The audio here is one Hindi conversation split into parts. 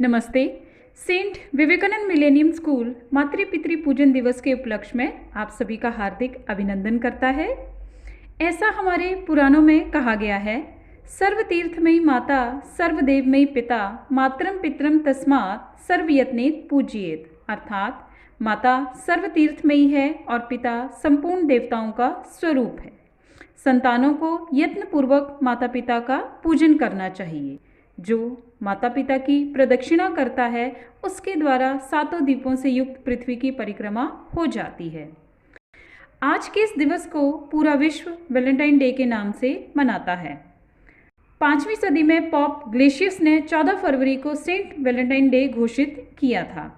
नमस्ते। सेंट विवेकानंद मिलेनियम स्कूल मातृ पितृ पूजन दिवस के उपलक्ष्य में आप सभी का हार्दिक अभिनंदन करता है। ऐसा हमारे पुराणों में कहा गया है, सर्वतीर्थमयी माता सर्वदेवमयी पिता मातरम पितरम तस्मात् सर्वयत्नेत पूज्येत। अर्थात माता सर्वतीर्थमयी है और पिता संपूर्ण देवताओं का स्वरूप है। संतानों को यत्नपूर्वक माता पिता का पूजन करना चाहिए। जो माता पिता की प्रदक्षिणा करता है उसके द्वारा सातों दीपों से युक्त पृथ्वी की परिक्रमा हो जाती है। आज के इस दिवस को पूरा विश्व वैलेंटाइन डे के नाम से मनाता है। 5वीं सदी में पॉप ग्लेशियस ने 14 फरवरी को सेंट वैलेंटाइन डे घोषित किया था।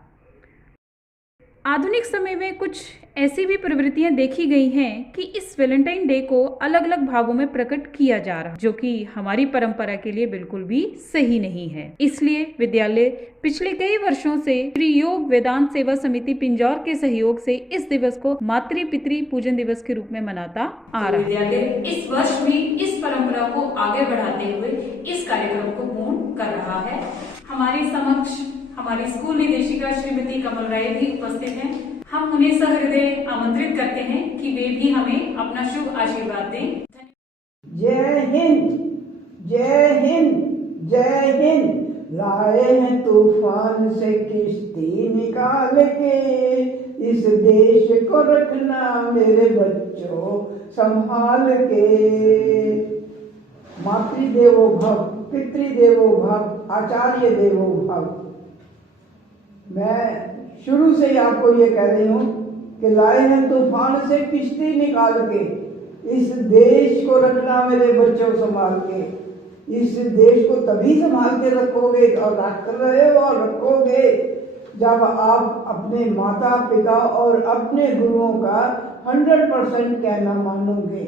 आधुनिक समय में कुछ ऐसी भी प्रवृत्तियां देखी गई हैं कि इस वैलेंटाइन डे को अलग अलग भावों में प्रकट किया जा रहा है, जो कि हमारी परंपरा के लिए बिल्कुल भी सही नहीं है। इसलिए विद्यालय पिछले कई वर्षों से श्री योग वेदांत सेवा समिति पिंजौर के सहयोग से इस दिवस को मातृ पितृ पूजन दिवस के रूप में मनाता आ रहा है। विद्यालय इस वर्ष भी इस परंपरा को आगे बढ़ाते हुए इस कार्यक्रम को पूर्ण कर रहा है। हमारे समक्ष हमारी स्कूल निदेशिका श्रीमती कमल राय भी उपस्थित हैं। हम उन्हें सहृदय आमंत्रित करते हैं कि वे भी हमें अपना शुभ आशीर्वाद दें। जय हिंद, जय हिंद, जय हिंद। लाए हैं तूफान से किश्ती निकाल के, इस देश को रखना मेरे बच्चों संभाल के। मातृदेवो भव, पितृदेवो भव, आचार्य देवो भव। मैं शुरू से ही आपको ये कह रही हूँ कि लाए हैं तूफान से किश्ती निकाल के, इस देश को रखना मेरे बच्चों संभाल के। इस देश को तभी संभाल के रखोगे और रख रहे हो और रखोगे जब आप अपने माता पिता और अपने गुरुओं का 100% कहना मानोगे,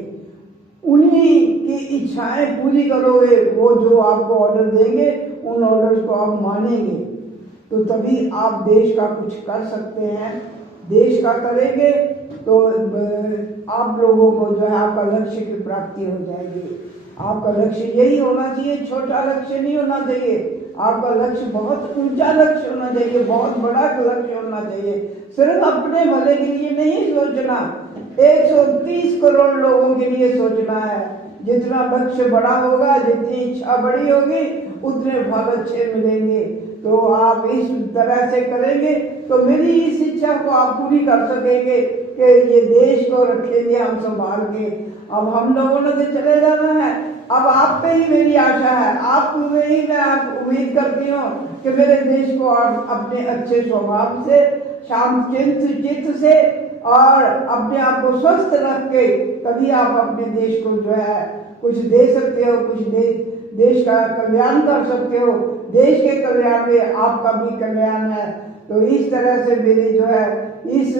उन्हीं की इच्छाएं पूरी करोगे। वो जो आपको ऑर्डर देंगे उन ऑर्डर्स को आप मानेंगे, तो तभी आप देश का कुछ कर सकते हैं। देश का करेंगे तो आप लोगों को जो है आपका लक्ष्य की प्राप्ति हो जाएगी। आपका लक्ष्य यही होना चाहिए, छोटा लक्ष्य नहीं होना चाहिए। आपका लक्ष्य बहुत ऊंचा लक्ष्य होना चाहिए, बहुत बड़ा लक्ष्य होना चाहिए। सिर्फ अपने भले के लिए नहीं सोचना, 130 करोड़ लोगों के लिए सोचना है। जितना लक्ष्य बड़ा होगा, जितनी इच्छा बड़ी होगी, उतने फल अच्छे मिलेंगे। तो आप इस तरह से करेंगे तो मेरी इस इच्छा को आप पूरी कर सकेंगे कि ये देश को रखेंगे हम संभाल के। अब हम लोगों ने तो चले जाना है, अब आप पे ही मेरी आशा है, आप पे ही मैं उम्मीद करती हूँ कि मेरे देश को आप अपने अच्छे स्वभाव से, शांत चित्त से और अपने आप को स्वस्थ रख के तभी आप अपने देश को जो है कुछ दे सकते हो, कुछ देश का कल्याण कर सकते हो। देश के कल्याण में आपका भी कल्याण है। तो इस तरह से मेरे जो है इस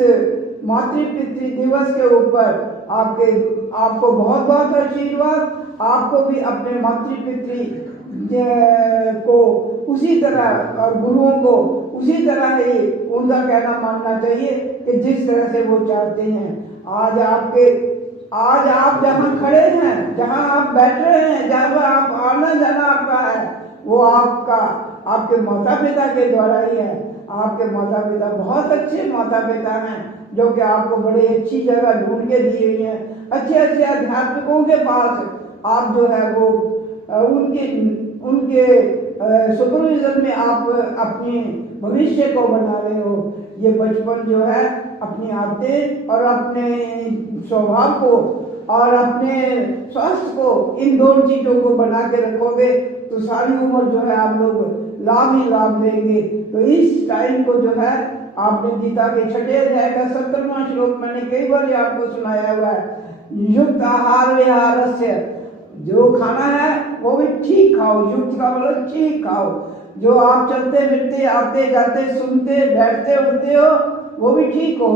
मातृ पितृ दिवस के ऊपर आपको बहुत बहुत आशीर्वाद। आपको भी अपने मातृ पितृ को उसी तरह और गुरुओं को उसी तरह ही उनका कहना मानना चाहिए कि जिस तरह से वो चाहते हैं। आज आप जहाँ खड़े हैं, जहाँ आप बैठ रहे हैं, जहाँ आप आना जाना आपका है, वो आपके माता पिता के द्वारा ही है। आपके माता पिता बहुत अच्छे माता पिता हैं जो कि आपको बड़ी अच्छी जगह ढूंढ के दी हुई हैं। अच्छे अच्छे अध्यात्मिकों के पास आप जो है वो उनके सुपरविजन में आप अपने भविष्य को बना रहे हो। ये बचपन जो है अपनी आदतें और अपने स्वभाव को और अपने स्वास्थ्य को, इन दोनों चीजों को बना के रखोगे तो सारी उम्र जो है आप लोग लाभ ही लाभ देंगे। तो इस टाइम को जो है आपने गीता के 6 अध्याय का 17वां श्लोक मैंने कई बार आपको सुनाया हुआ है। युक्त आहार विहारस्य, जो खाना है वो भी ठीक खाओ। युक्त का मतलब ठीक खाओ। जो आप चलते फिरते आते जाते सुनते बैठते उठते हो वो भी ठीक हो।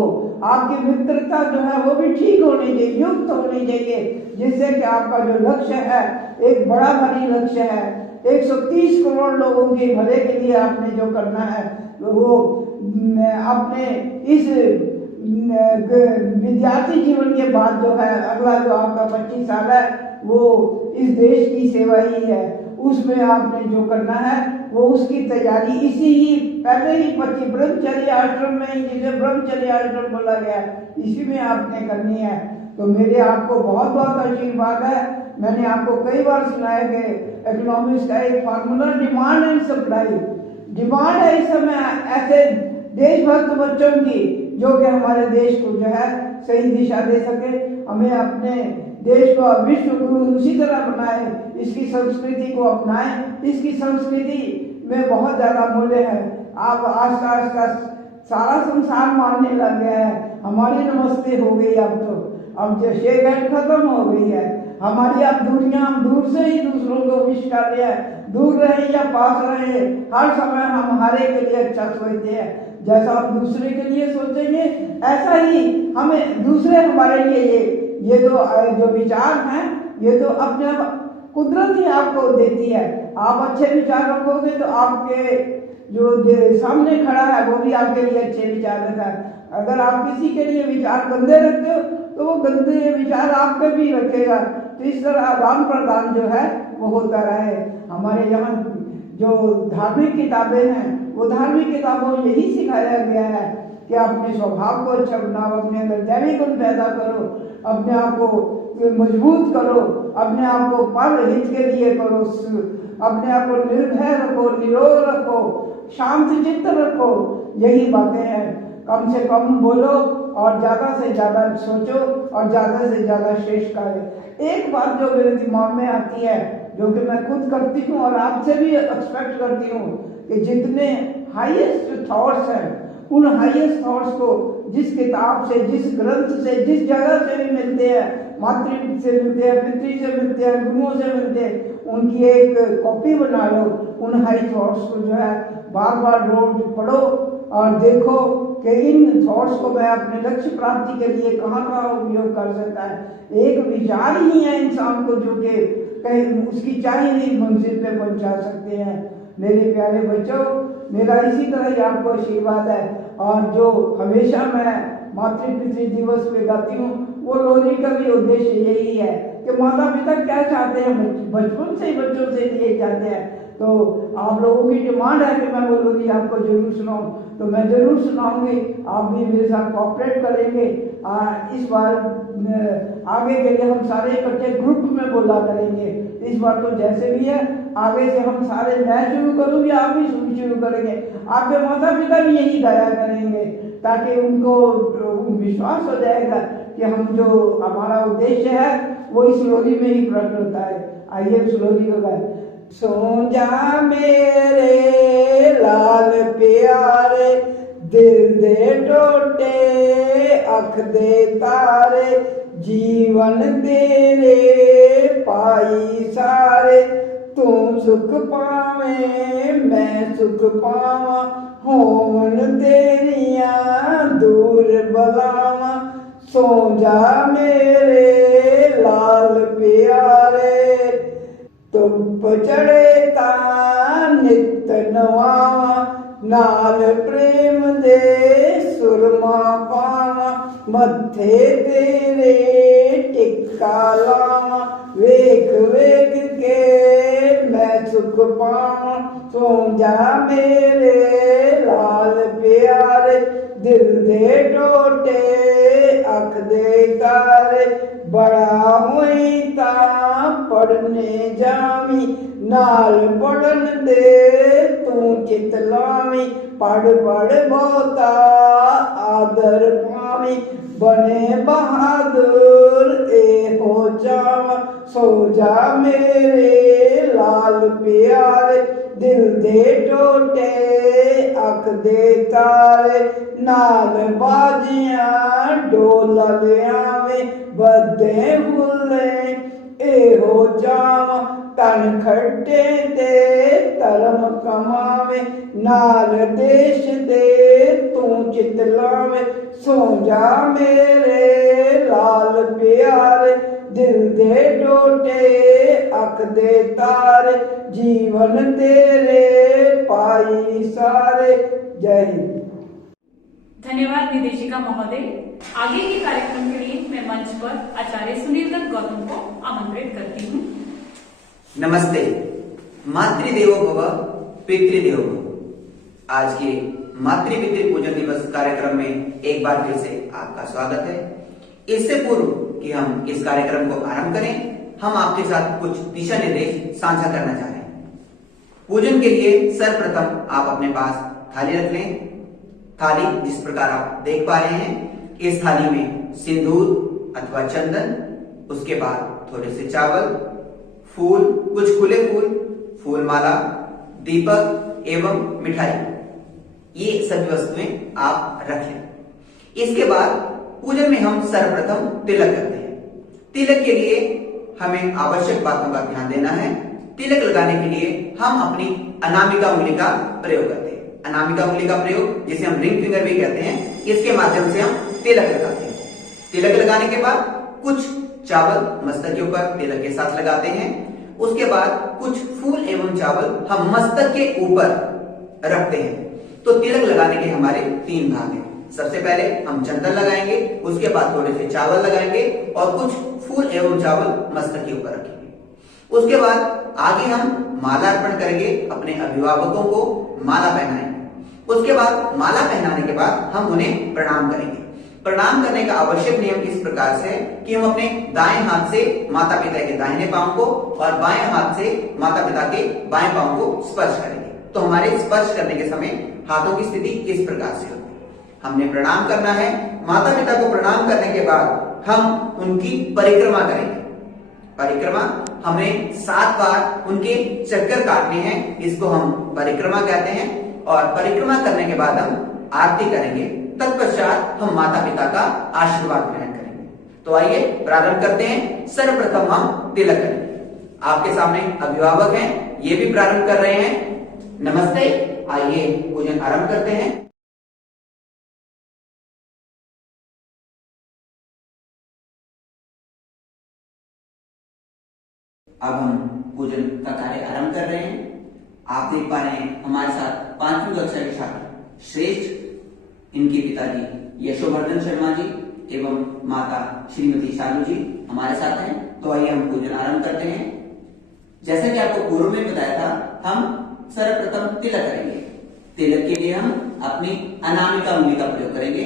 आपकी मित्रता जो है वो भी ठीक होनी चाहिए, युक्त होनी चाहिए, जिससे कि आपका जो लक्ष्य है एक बड़ा भारी लक्ष्य है। 130 करोड़ लोगों के भले के लिए आपने जो करना है वो अपने इस विद्यार्थी जीवन के बाद जो है अगला जो आपका 25 साल है वो इस देश की सेवा ही है। उसमें आपने जो करना है वो उसकी तैयारी इसी ही पहले ही 25 ब्रह्मचर्य आश्रम में ही, जिसे ब्रह्मचर्य आश्रम बोला गया, इसी में आपने करनी है। तो मेरे आपको बहुत बहुत आशीर्वाद है। मैंने आपको कई बार सुनाया कि इकोनॉमिक्स का एक formula demand and supply. Demand है इस समय ऐसे देशभक्त बच्चों की जो कि हमारे देश को जो है सही दिशा दे सके, हमें अपने देश को विश्व गुरु उसी तरह बनाए, इसकी संस्कृति को अपनाएं। इसकी संस्कृति में बहुत ज्यादा मूल्य है। आप आस्ता आस्ता सारा संसार मानने लग गया है। हमारी नमस्ते हो गई अब जो शेरगढ़ खत्म हो गई है हमारी। अब दूरियां, हम दूर से ही दूसरों को विश कर रहे हैं, दूर रहे या पास रहे, हर समय हम हमारे के लिए अच्छा सोचते हैं। जैसा आप दूसरे के लिए सोचेंगे ऐसा ही हमें दूसरे हमारे लिए ये जो विचार हैं ये तो अपने आप कुदरत ही आपको देती है। आप अच्छे विचार रखोगे तो आपके जो सामने खड़ा है वो भी आपके लिए अच्छे विचार रखता है। अगर आप किसी के लिए विचार गंदे रखते हो तो वो गंदे विचार आप पे भी रखेगा। तो इस तरह आदान प्रदान जो है वो होता रहे। हमारे यहाँ जो धार्मिक किताबें हैं वो धार्मिक किताबों में यही सिखाया गया है कि अपने स्वभाव को अच्छा बनाओ, अपने अंदर दैवी गुण पैदा करो, अपने आप को मजबूत करो, अपने आप को पर हित के लिए करो, अपने आप को निर्भय रखो, निरोग रखो, शांत चित्त रखो। यही बातें हैं। कम से कम बोलो और ज्यादा से ज्यादा सोचो और ज्यादा से ज्यादा शेष करें। एक बात जो मेरे दिमाग में आती है जो कि मैं खुद करती हूँ और आपसे भी एक्सपेक्ट करती हूँ कि जितने हाईएस्ट थॉट्स हैं उन हाईएस्ट थॉट्स को जिस किताब से, जिस ग्रंथ से, जिस जगह से भी मिलते हैं, मातृ से मिलते हैं, पितृ से मिलते हैं, गुरुओं से मिलते हैं, उनकी एक कॉपी बना लो। उन हाई थॉट्स को जो है बार बार रोज पढ़ो और देखो कि इन थॉट्स को मैं अपने लक्ष्य प्राप्ति के लिए कहाँ कहाँ उपयोग कर सकता है। एक विचार ही है इंसान को जो कि कहीं उसकी चाहे हुई मंजिल पे पहुंचा सकते हैं। मेरे प्यारे बच्चों, मेरा इसी तरह ही आपको आशीर्वाद है। और जो हमेशा मैं मातृ पितृ दिवस पे गाती हूँ वो लोरी का भी उद्देश्य यही है कि माता पिता क्या चाहते हैं, बचपन से ही बच्चों से ये चाहते हैं। तो आप लोगों की डिमांड है कि मैं वो लोरी आपको जरूर सुनाऊं, तो मैं जरूर सुनाऊंगी। आप भी मेरे साथ कोऑपरेट करेंगे। इस बार आगे के लिए हम सारे इकट्ठे ग्रुप में बोला करेंगे। इस बार तो जैसे भी है आगे से हम सारे, मैं शुरू करूंगी, आप भी शुरू करेंगे, आपके माता पिता भी यही गाया करेंगे ताकि उनको विश्वास हो जाएगा कि हम जो हमारा उद्देश्य है वो इस लोरी में ही प्रकट होता है। आइए उस लोरी को गाए। सो जा मेरे लाल प्यारे, दिल दे टोटे अख दे तारे, जीवन तेरे पाई सारे, तू सुख पावे मैं सुख पावा, होवन तेरिया दूर बलावा। सो जा मेरे लाल प्यारे, तुम चढ़े ता नित नवावा, नाल प्रेम दे सुरमा पावा, मथे तेरे टिक्का लावा, वेख वेख के मैं सुख पावा। सो जा मेरे लाल प्यारे, दिल दे टोटे अख दे तारे, बड़ा हुई ता पढ़ने जावी, नाल पढ़न दे तू चित लावी, पढ़ पढ़ बहुता आदर पावी, बने बहादुर ए हो जावा। सो जा मेरे लाल प्यारे, दिल दे टोटे अख दे तारे, नाल बाजियां ढोल आवे, बदे हुले ए हो जावा, तन खट्टे ते धर्म कमावे, नाल देश दे तू चित लावे। सो जा मेरे लाल प्यारे, दिल दे टोटे अख दे तारे, जीवन तेरे पाई सारे। जय हिंद। धन्यवाद निदेशिका महोदय। आगे के कार्यक्रम के लिए मैं मंच पर आचार्य सुनील दत्त गौतम को आमंत्रित करती हूँ। नमस्ते। मातृदेवो भव, पितृदेवो भव। आज के मातृ पितृ पूजन दिवस कार्यक्रम में एक बार फिर से आपका स्वागत है। इससे पूर्व कि हम इस कार्यक्रम को आरंभ करें, हम आपके साथ कुछ दिशा निर्देश साझा करना चाह रहे हैं। पूजन के लिए सर्वप्रथम आप अपने पास थाली रख लें। थाली जिस प्रकार आप देख पा रहे हैं, इस थाली में सिंदूर अथवा चंदन, उसके बाद थोड़े से चावल, फूल, कुछ खुले फूल, फूल माला, दीपक एवं मिठाई, ये सभी वस्तुएं आप रखें। इसके बाद पूजन में हम सर्वप्रथम तिलक करते हैं। तिलक के लिए हमें आवश्यक बातों का ध्यान देना है। तिलक लगाने के लिए हम अपनी अनामिका उंगली का प्रयोग करते हैं। अनामिका उंगली का प्रयोग, जिसे हम रिंग फिंगर भी कहते हैं, इसके माध्यम से हम तिलक लगाते हैं। तिलक लगाने के बाद कुछ चावल मस्तक के ऊपर तिलक के साथ लगाते हैं। उसके बाद कुछ फूल एवं चावल हम मस्तक के ऊपर रखते हैं। तो तिलक लगाने के हमारे 3 भाग हैं। सबसे पहले हम चंदन लगाएंगे, उसके बाद थोड़े से चावल लगाएंगे और कुछ फूल एवं चावल मस्तक के ऊपर रखेंगे। उसके बाद आगे हम माला अर्पण करेंगे, अपने अभिभावकों को माला पहनाएंगे। उसके बाद माला पहनाने के बाद हम उन्हें प्रणाम करेंगे। प्रणाम करने का आवश्यक नियम इस प्रकार से कि हम अपने दाएं हाथ से माता पिता के दाहिने पांव को और बाएं हाथ से माता पिता के बाएं पांव को स्पर्श करेंगे। तो हमारे स्पर्श करने के समय हाथों की स्थिति इस प्रकार से होगी। हमने प्रणाम करना है। माता पिता को प्रणाम करने के बाद हम उनकी परिक्रमा करेंगे। परिक्रमा हमें 7 बार उनके चक्कर काटने हैं, इसको हम परिक्रमा कहते हैं। और परिक्रमा करने के बाद हम आरती करेंगे। तत्पश्चात हम माता पिता का आशीर्वाद ग्रहण करेंगे। तो आइए प्रारंभ करते हैं। सर्वप्रथम हम तिलक करेंगे। आपके सामने अभिभावक हैं, ये भी प्रारंभ कर रहे हैं। नमस्ते। आइए पूजन आरंभ करते हैं। अब हम पूजन का कार्य आरंभ कर रहे हैं। आप देख पा रहे हैं हमारे साथ 5वीं कक्षा के छात्र श्रेष्ठ, इनके पिताजी यशोवर्धन शर्मा जी एवं माता श्रीमती शालू जी हमारे साथ हैं। तो आइए हम पूजन आरंभ करते हैं। जैसे कि आपको पूर्व में बताया था, हम सर्वप्रथम तिलक करेंगे। तिलक के लिए हम अपनी अनामिका उंगली का प्रयोग करेंगे।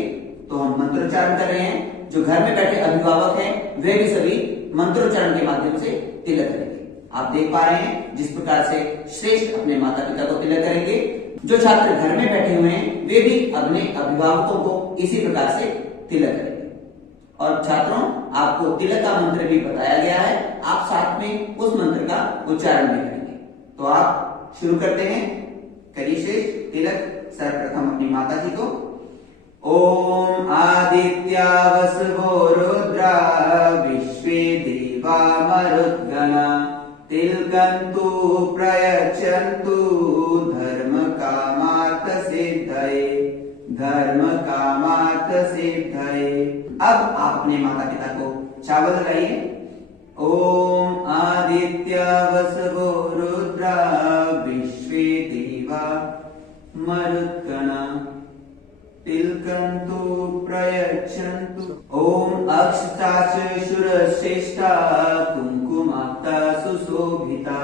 तो हम मंत्रोच्चारण कर रहे हैं। जो घर में बैठे अभिभावक हैं, वे भी सभी मंत्रोच्चारण के माध्यम से तिलक करेंगे। आप देख पा रहे हैं जिस प्रकार से श्रेष्ठ अपने माता पिता को तिलक करेंगे। जो छात्र घर में बैठे हुए हैं, वे भी अपने अभिभावकों को इसी प्रकार से तिलक करेंगे। और छात्रों, आपको तिलक का मंत्र भी बताया गया है, आप साथ में उस मंत्र का उच्चारण भी करेंगे। तो आप शुरू करते हैं। करिए श्रेष्ठ तिलक सर्वप्रथम अपनी माता जी को। ओम आदित्या वसवो रुद्रा विश्वे देवा मरुद्गणा तिलकन्तु प्रयच्छन्तु धर्म कामार्थ सिद्धये, धर्म कामार्थ सिद्धये। अब आप अपने माता पिता को चावल लगाइए। ओम आदित्य वसवो रुद्रा विश्वे देवा मरुद्गणा तिलकन्तु प्रयच्छन्तु। ओम अक्षताशूरश्रेष्ठा कुंकुमाक्ता सुशोभिता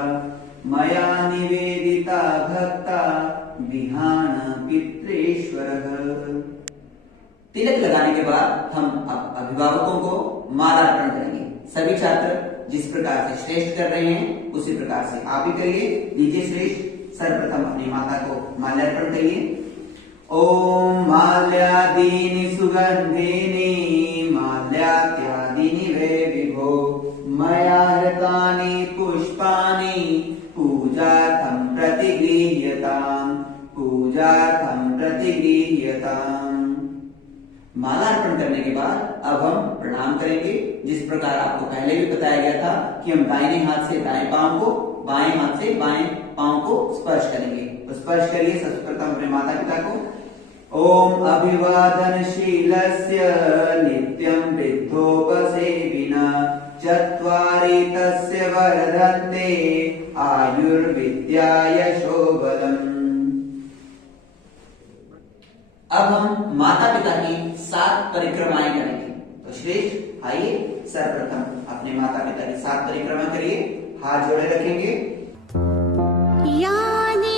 मया निवेदिता भक्ता विहान पितृेश्वरः। तिलक लगाने के बाद हम अभिभावकों को माला अर्पण करेंगे। सभी छात्र जिस प्रकार से श्रेष्ठ कर रहे हैं, उसी प्रकार से आप भी करिए। लीजिए श्रेष्ठ, सर्वप्रथम अपनी माता को माल्यार्पण करिए। ओम माल्यादीनि सुगंधिनी माल्यात्यादीनि वे विभो मया हृतानि पुष्पाणि पूजार्थं प्रतिगृह्यताम्, पूजार्थं प्रतिगृह्यताम्। माला अर्पण करने के बाद अब हम प्रणाम करेंगे। जिस प्रकार आपको पहले भी बताया गया था कि हम दाहिने हाथ से दाएं पांव को, बाएं हाथ से बाएं पांव को स्पर्श करेंगे। तो स्पर्श करिए सर्वप्रथम अपने माता पिता को। ओम अभिवादनशीलस्य नित्यं वृद्धोपसेविना चत्वारि तस्य वर्धन्ते आयुर्विद्या यशोबलम्। अब हम माता पिता की 7 परिक्रमाएं करेंगे। तो श्रेष्ठ आइए सर्वप्रथम अपने माता पिता की 7 परिक्रमा करिए। हाथ जोड़े रखेंगे। यानि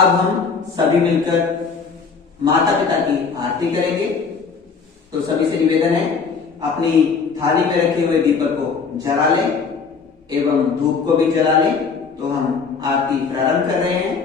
अब हम सभी मिलकर माता पिता की आरती करेंगे। तो सभी से निवेदन है, अपनी थाली में रखे हुए दीपक को जला लें एवं धूप को भी जला लें। तो हम आरती प्रारंभ कर रहे हैं।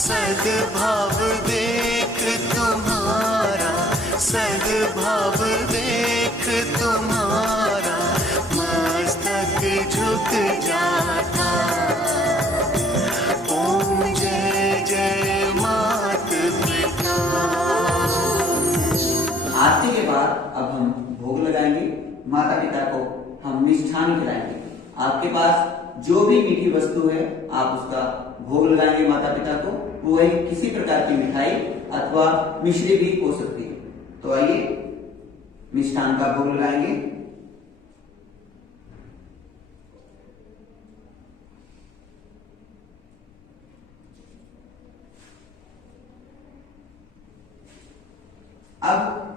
सद्भाव देख तुम्हारा, सद्भाव देख तुम्हारा, मस्तक झुक जाता। ओम जय जय मात पिता। आरती के बाद अब हम भोग लगाएंगे। माता पिता को हम मिष्ठान खिलाएंगे। आपके पास जो भी मीठी वस्तु है आप उसका भोग लगाएंगे माता पिता को। वह किसी प्रकार की मिठाई अथवा मिश्री भी हो सकती है। तो आइए मिष्ठान का भोग लगाएंगे।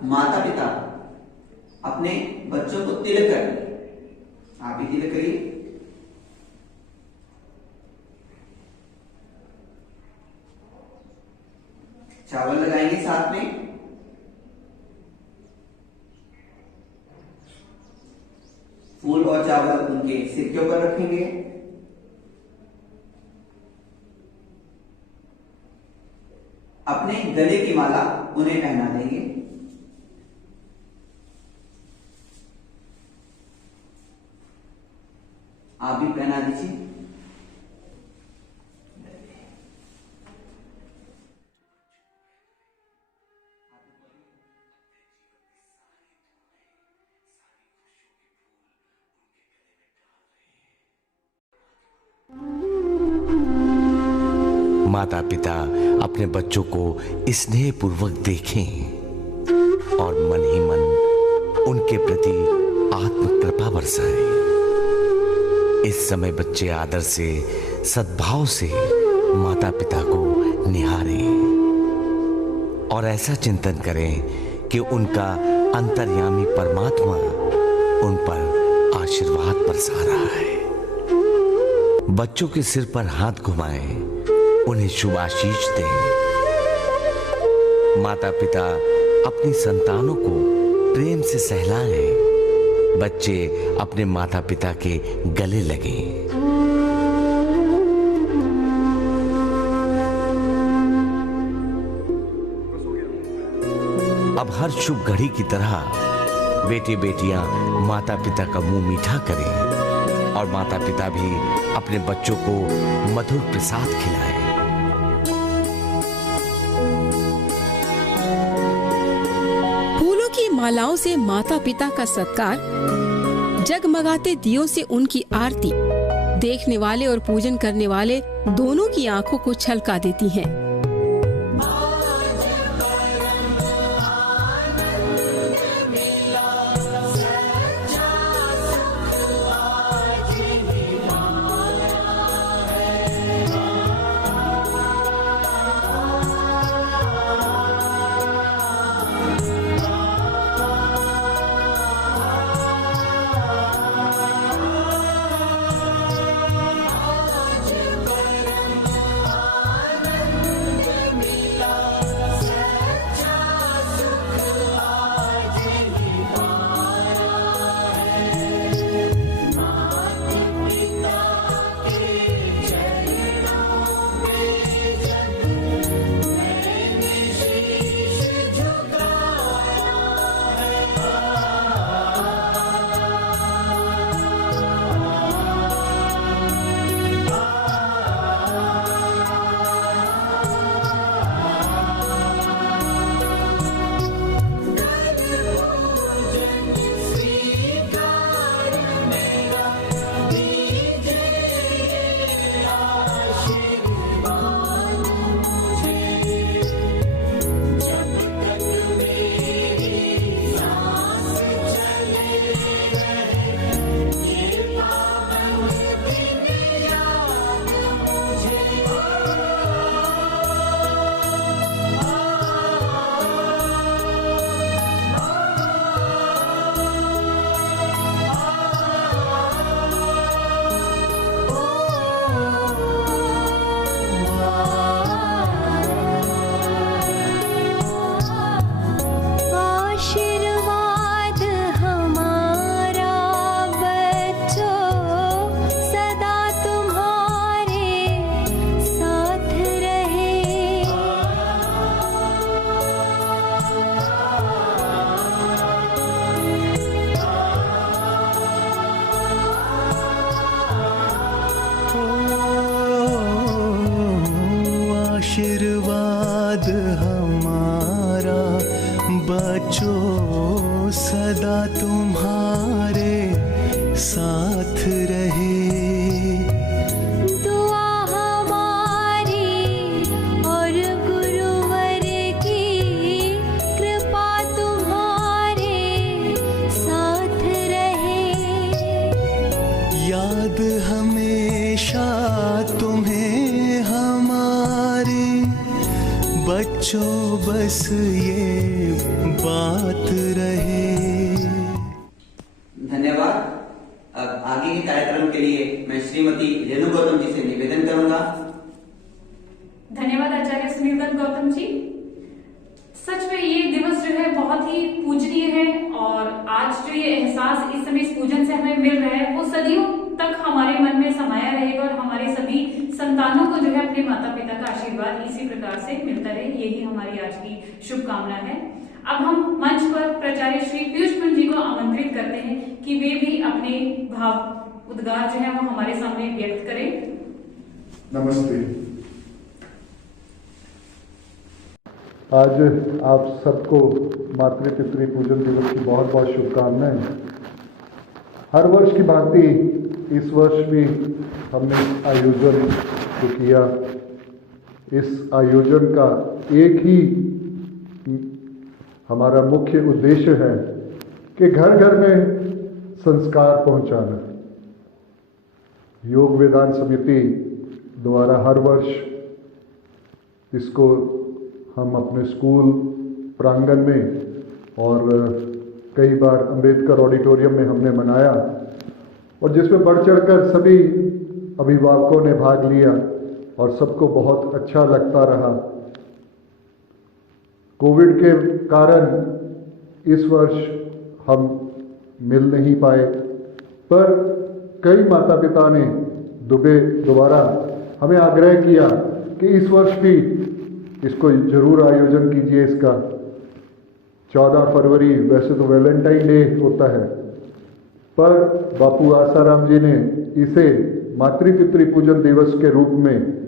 माता पिता अपने बच्चों को तिलक करेंगे। आप भी तिलक करिए। चावल लगाएंगे साथ में। फूल और चावल उनके सिर के ऊपर रखेंगे। अपने गले की माला उन्हें पहना देंगे। आप भी पहना दीजिए। माता पिता अपने बच्चों को स्नेहपूर्वक देखें और मन ही मन उनके प्रति आत्म कृपा बरसाएं। इस समय बच्चे आदर से, सद्भाव से माता पिता को निहारें और ऐसा चिंतन करें कि उनका अंतर्यामी परमात्मा उन पर आशीर्वाद बरसा रहा है। बच्चों के सिर पर हाथ घुमाएं, उन्हें शुभ आशीष दें। माता पिता अपनी संतानों को प्रेम से सहलाएं। बच्चे अपने माता पिता के गले लगें। अब हर शुभ घड़ी की तरह बेटे बेटियां माता पिता का मुंह मीठा करें और माता पिता भी अपने बच्चों को मधुर प्रसाद खिलाएं। फूलों की मालाओं से माता पिता का सत्कार, जगमगाते दियों से उनकी आरती देखने वाले और पूजन करने वाले दोनों की आंखों को छलका देती हैं। आशीर्वाद हमारा बच्चों सदा तुम्हारे साथ रहे। दुआ हमारी और गुरुवर की कृपा तुम्हारे साथ रहे। याद हमेशा तुम्हें हमारी बच्चों, बस ये बात रहे। धन्यवाद। अब आगे के कार्यक्रम के लिए मैं श्रीमती रेणु गौतम जी से निवेदन करूंगा। धन्यवाद आचार्य सुनील गौतम जी। सच में ये दिवस जो है बहुत ही पूजनीय है और आज जो ये एहसास इस समय इस पूजन से हमें मिल रहा है वो सदियों तक हमारे मन में समाया रहेगा और हमारे सभी संतानों को जो है अपने माता पिता का आशीर्वाद इसी प्रकार से मिलता रहे, यही हमारी आज की शुभकामना है। अब हम मंच पर प्राचार्य श्री पीयूष पुंज जी को आमंत्रित करते हैं कि वे भी अपने भाव उद्गार जो है वो हमारे सामने व्यक्त करें। नमस्ते। आज आप सबको मातृ पितृ पूजन दिवस की बहुत बहुत शुभकामनाएं। हर वर्ष की भांति इस वर्ष भी हमने आयोजन जो किया, इस आयोजन का एक ही हमारा मुख्य उद्देश्य है कि घर घर में संस्कार पहुंचाना। योग वेदांत समिति द्वारा हर वर्ष इसको हम अपने स्कूल प्रांगण में और कई बार अंबेडकर ऑडिटोरियम में हमने मनाया और जिसमें बढ़ चढ़कर सभी अभिभावकों ने भाग लिया और सबको बहुत अच्छा लगता रहा। कोविड के कारण इस वर्ष हम मिल नहीं पाए, पर कई माता पिता ने दोबारा हमें आग्रह किया कि इस वर्ष भी इसको जरूर आयोजन कीजिए। इसका 14 फरवरी वैसे तो वैलेंटाइन डे होता है, पर बापू आसाराम जी ने इसे मातृ पितृ पूजन दिवस के रूप में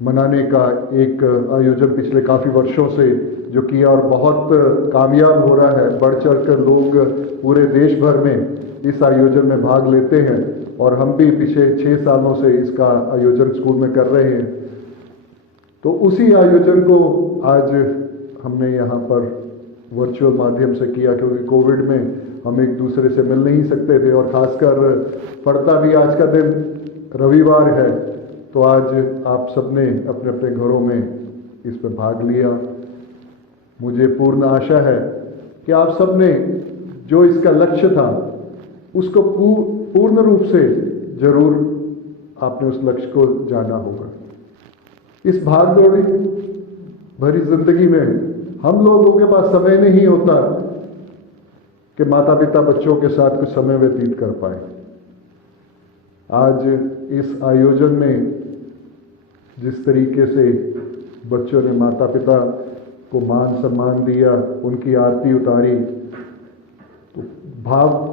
मनाने का एक आयोजन पिछले काफ़ी वर्षों से जो किया और बहुत कामयाब हो रहा है। बढ़ चढ़कर लोग पूरे देश भर में इस आयोजन में भाग लेते हैं और हम भी पिछले 6 सालों से इसका आयोजन स्कूल में कर रहे हैं। तो उसी आयोजन को आज हमने यहाँ पर वर्चुअल माध्यम से किया, क्योंकि कोविड में हम एक दूसरे से मिल नहीं सकते थे और ख़ासकर पड़ता भी आज का दिन रविवार है, तो आज आप सबने अपने अपने घरों में इस पर भाग लिया। मुझे पूर्ण आशा है कि आप सबने जो इसका लक्ष्य था उसको पूर्ण रूप से जरूर आपने उस लक्ष्य को जाना होगा। इस भागदौड़ी भरी जिंदगी में हम लोगों के पास समय नहीं होता कि माता पिता बच्चों के साथ कुछ समय व्यतीत कर पाए। आज इस आयोजन में जिस तरीके से बच्चों ने माता पिता को मान सम्मान दिया, उनकी आरती उतारी, तो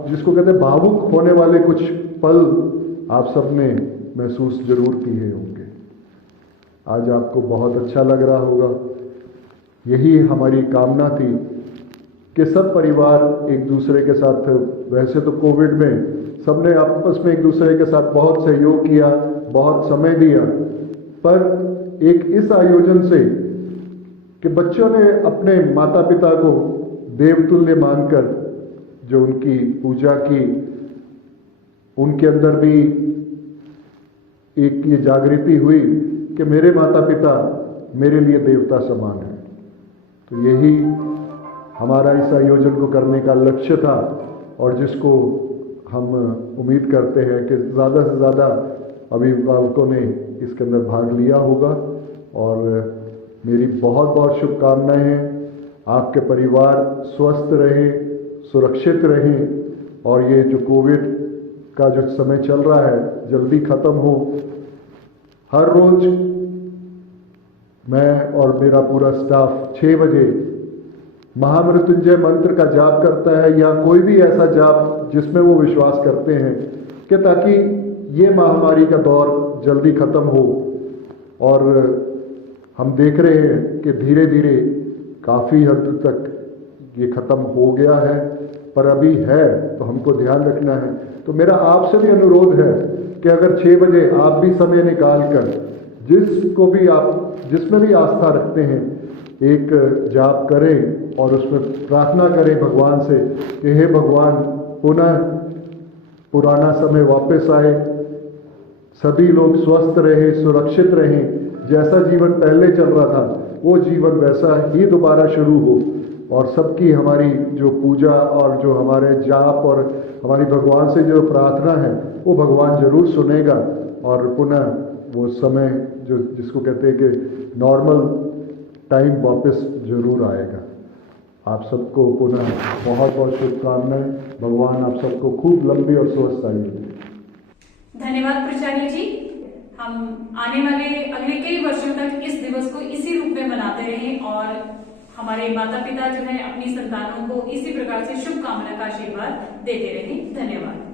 जिसको कहते हैं भावुक होने वाले कुछ पल आप सबने महसूस जरूर किए होंगे। आज आपको बहुत अच्छा लग रहा होगा। यही हमारी कामना थी कि सब परिवार एक दूसरे के साथ, वैसे तो कोविड में सबने आपस में एक दूसरे के साथ बहुत सहयोग किया, बहुत समय दिया, पर एक इस आयोजन से कि बच्चों ने अपने माता पिता को देवतुल्य मानकर जो उनकी पूजा की, उनके अंदर भी एक ये जागृति हुई कि मेरे माता पिता मेरे लिए देवता समान है। तो यही हमारा इस आयोजन को करने का लक्ष्य था और जिसको हम उम्मीद करते हैं कि ज़्यादा से ज़्यादा अभिभावकों ने इसके अंदर भाग लिया होगा। और मेरी बहुत बहुत शुभकामनाएं हैं। आपके परिवार स्वस्थ रहे, सुरक्षित रहें और ये जो कोविड का जो समय चल रहा है जल्दी ख़त्म हो। हर रोज़ मैं और मेरा पूरा स्टाफ 6 बजे महामृत्युंजय मंत्र का जाप करता है या कोई भी ऐसा जाप जिसमें वो विश्वास करते हैं कि ताकि ये महामारी का दौर जल्दी ख़त्म हो। और हम देख रहे हैं कि धीरे धीरे काफ़ी हद तक ये ख़त्म हो गया है, पर अभी है तो हमको ध्यान रखना है। तो मेरा आपसे भी अनुरोध है कि अगर 6 बजे आप भी समय निकाल कर जिसमें भी आस्था रखते हैं एक जाप करें और उसमें प्रार्थना करें भगवान से कि हे भगवान पुनः पुराना समय वापस आए, सभी लोग स्वस्थ रहें, सुरक्षित रहें, जैसा जीवन पहले चल रहा था वो जीवन वैसा ही दोबारा शुरू हो और सबकी हमारी जो पूजा और जो हमारे जाप और हमारी भगवान से जो प्रार्थना है वो भगवान जरूर सुनेगा और पुनः वो समय जो जिसको कहते हैं कि नॉर्मल टाइम वापस जरूर आएगा। आप सबको पुनः बहुत बहुत शुभकामनाएं। भगवान आप सबको खूब लंबी और स्वस्थ आयु दे। धन्यवाद प्राचार्य जी। हम आने वाले अगले कई वर्षों तक इस दिवस को इसी रूप में मनाते रहें और हमारे माता पिता जो है अपनी संतानों को इसी प्रकार से शुभकामना का आशीर्वाद देते रहें। धन्यवाद।